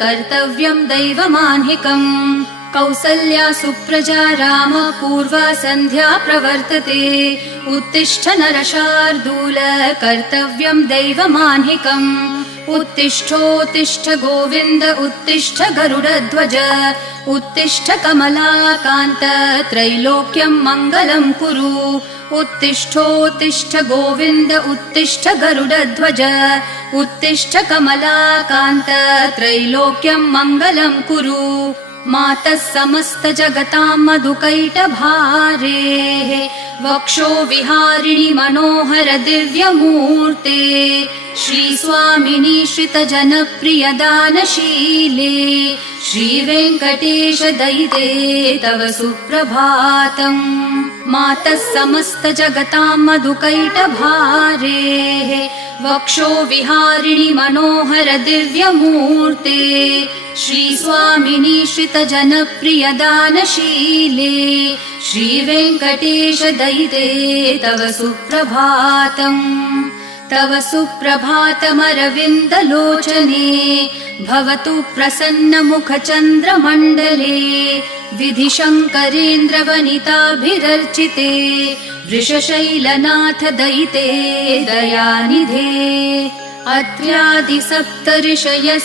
कर्तव्यम् दैवमाह्निकम् कौसल्या सुप्रजा राम पूर्वा सन्ध्या प्रवर्तते उत्तिष्ठ नरशार्दूल कर्तव्यम् दैवमाह्निकम् उत्तिष्ठोत्तिष्ठ गोविन्द उत्तिष्ठ गरुडध्वज उत्तिष्ठ कमलाकान्त त्रैलोक्यम् मङ्गलम् कुरु उत्तिष्ठोत्तिष्ठ गोविन्द उत्तिष्ठ गरुडध्वज उत्तिष्ठ कमलाकान्त त्रैलोक्यम् मङ्गलम् कुरु मातः समस्त जगताम् मधुकैटभारेः वक्षो विहारिणि मनोहर दिव्यमूर्ते श्रीस्वामिनि श्रितजनप्रिय दानशीले श्रीवेङ्कटेश दयिते तव सुप्रभातम् मातः समस्त जगताम् मधुकैटभारेः वक्षो विहारिणि मनोहर दिव्यमूर्ते श्रीस्वामिनि श्रितजनप्रिय दानशीले श्रीवेङ्कटेश दयिते तव सुप्रभातम् तव सुप्रभातमरविन्दलोचने भवतु प्रसन्नमुखचन्द्रमण्डले विधिशङ्करेन्द्रवनिताभिरर्चिते वृषशैलनाथ दयिते दयानिधे अत्र्यादि सप्तऋषयः